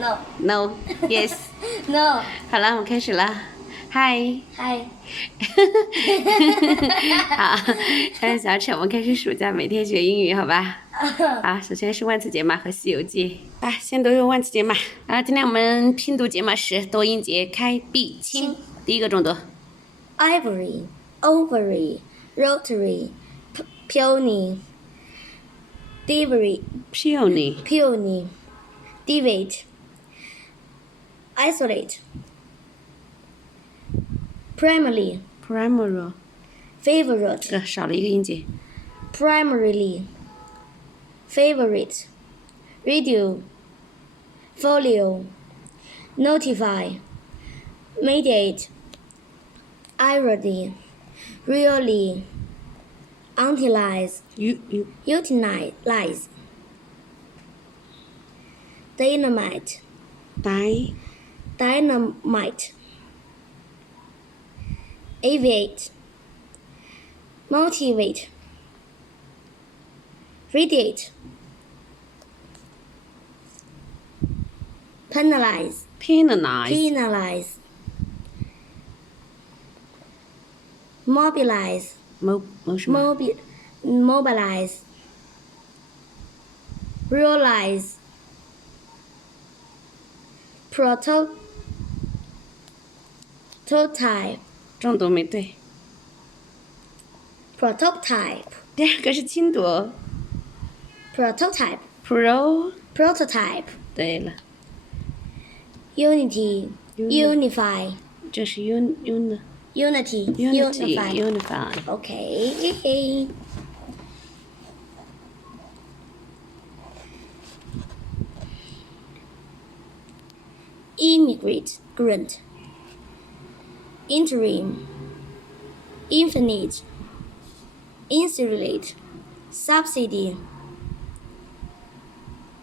No. No. Yes. No. 好了，我们开始了。Hi. Hi. 好，开始小陈，我们开始暑假每天学英语，好吧？好，首先是万词解码和西游记。啊，先读用万词解码。啊，今天我们拼读解码时，多音节开闭清。第一个重读。Ivory, ovary, rotary, peony, peony, deviate, isolate, primarily, favorite, 这个少了一个音节。primarily, favorite, radio, folio, notify, mediate, irony, really, utilize, utilize, dynamite, dynamite, aviate, motivate, radiate, penalize, penalize, mobilize, mobilize, realize, prototype, 重读没对。 prototype, 第二个是轻读。 prototype, Pro。 对了。 unity, unify, 这是 unify。 Okay. Immigrant, interim, infinite, insulate, subsidy,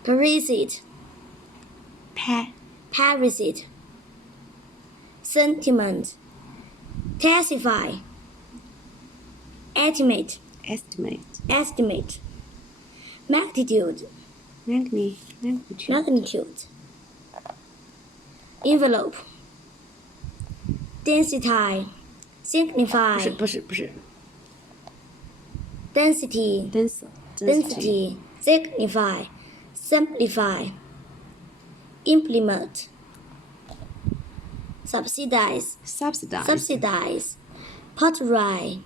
parasite, parasite, sentiment, testify, estimate, magnitude, envelope, density, signify, 不是 density, signify, simplify, implement, subsidize, pottery,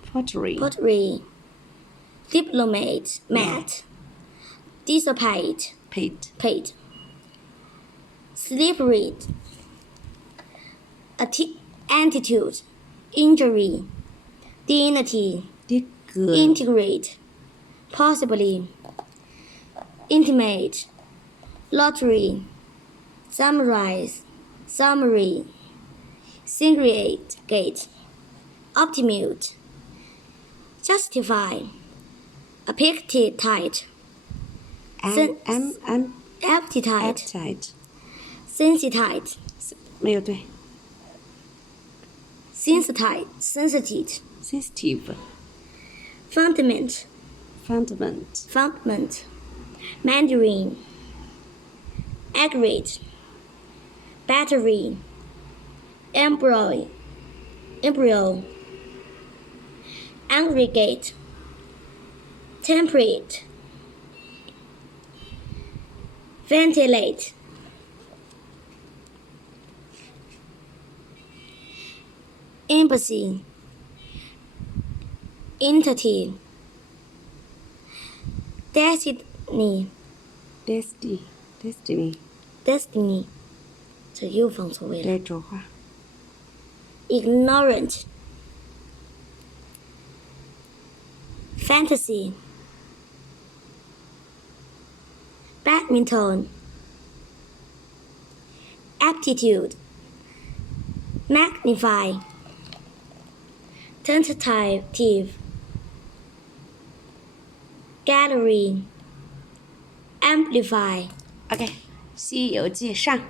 diplomat, dissipate, paid, slippery, attitude, injury, dignity, integrate, possibly, intimate, lottery, summarize, summary, segregate, optimute, justify, appetite, appetite, sensitite, 没有对。 sensitive, fundament, mandarin, aggregate, battery, embryo, aggregate, temperate, ventilate, embassy, entity, destiny, 这又放错位了。对，浊化。 ignorant, fantasy, badminton, aptitude, magnify, tentative, gallery, amplify. OK，《西游记》上。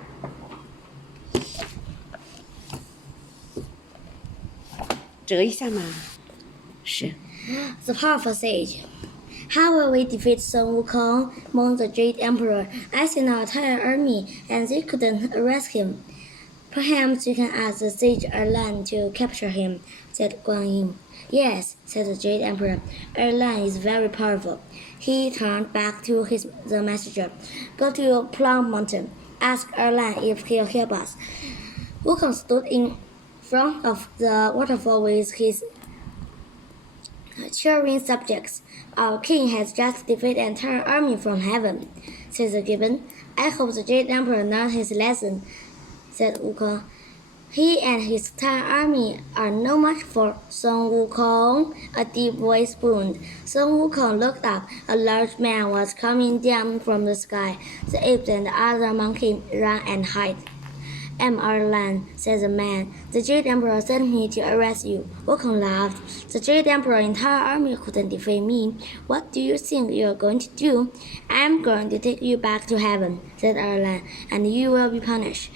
折一下嘛。是。 The powerful sage How will we defeat Sun Wukong? Moaned the Jade Emperor. I sent our entire army, and they couldn't arrest him. Perhaps you can ask the sage Erlan to capture him, said Guan Yin. Yes, said the Jade Emperor. Erlan is very powerful. He turned back to the messenger. Go to Plum Mountain. Ask Erlan if he'll help us. Wukong stood in front of the waterfall with his cheering subjects. Our king has just defeated an entire army from heaven, said the gibbon. I hope the Jade Emperor learned his lesson, said Wukong. He and his entire army are no match for Sun Wukong, a deep voice boomed. Sun Wukong looked up. A large man was coming down from the sky. The apes and the other monkeys ran and hid. I'm Erlan, said the man. The Jade Emperor sent me to arrest you. Wukong laughed. The Jade Emperor's entire army couldn't defeat me. What do you think you're going to do? I'm going to take you back to heaven, said Erlan, and you will be punished.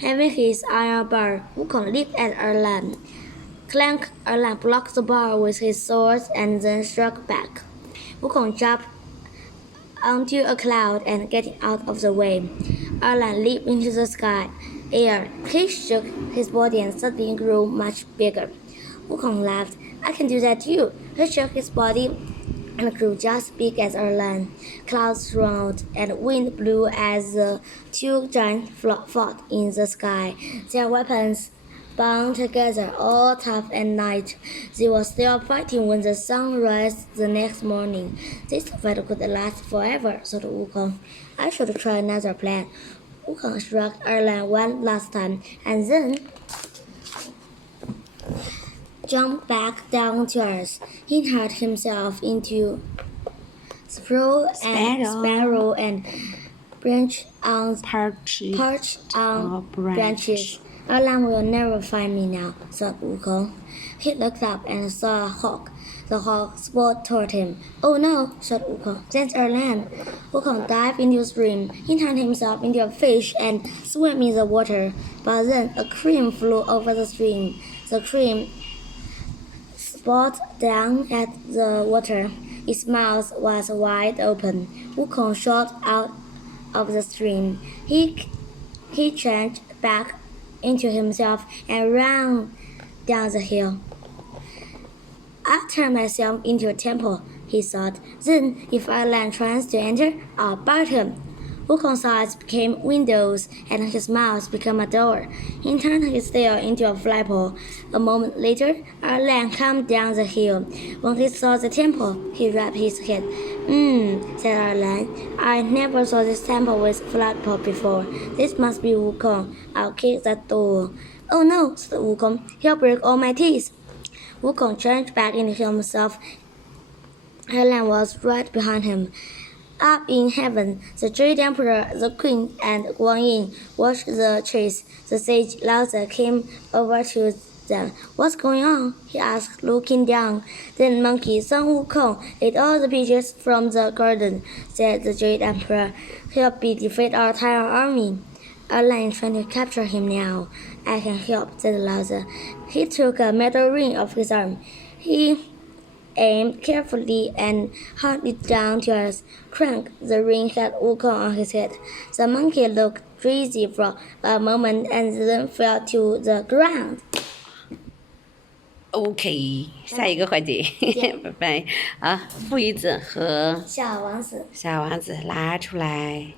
Having his iron bar, Wukong leaped at Erlan. Clank! Erlan blocked the bar with his sword and then struck back. Wukong jumped onto a cloud and getting out of the way. Erlan leaped into the sky. Air. He shook his body and suddenly grew much bigger. Wukong laughed. I can do that too. He shook his body and grew just as big as Erlan. Clouds swirled and wind blew as the two giants fought in the sky. Their weapons bound together all tough and night. They were still fighting when the sun rose the next morning. This fight could last forever, thought Wukong. I should try another plan. Wukong struck Erlan one last time and then jumped back down to earth. He turned himself into sparrow and perched on branches. Erlan will never find me now, thought Wukong. He looked up and saw a hawk. The hawk spoke toward him. Oh no, thought Wukong. That's Erlan. Wukong dived into the stream. He turned himself into a fish and swam in the water. But then a crane flew over the stream. The crane spot down at the water. Its mouth was wide open. Wukong shot out of the stream. He changed back into himself and ran down the hill. I'll turn myself into a temple, he thought. Then, if Erlan tries to enter, I'll bite him. Wukong's eyes became windows, and his mouth became a door. He turned his tail into a flagpole. A moment later, Erlan came down the hill. When he saw the temple, he rubbed his head. Said Erlan. I never saw this temple with flagpole before. This must be Wukong. I'll kick that door. Oh no, said Wukong. He'll break all my teeth. Wukong changed back into himself. Erlan was right behind him. Up in heaven, the Jade Emperor, the Queen, and Guan Yin watched the chase. The sage Laozi came over to them. What's going on? He asked, looking down. Then monkey Sun Wukong ate all the peaches from the garden, said the Jade Emperor. Help me defeat our entire army. Erlan is trying to capture him now. I can help, said Laozi. He took a metal ring off his arm. He aimed carefully and held it down to earth. Crank! The ring had Wukong on his head. The monkey looked crazy for a moment and then fell to the ground. OK，下一个环节，拜拜。啊，父与子和小王子。小王子拉出来。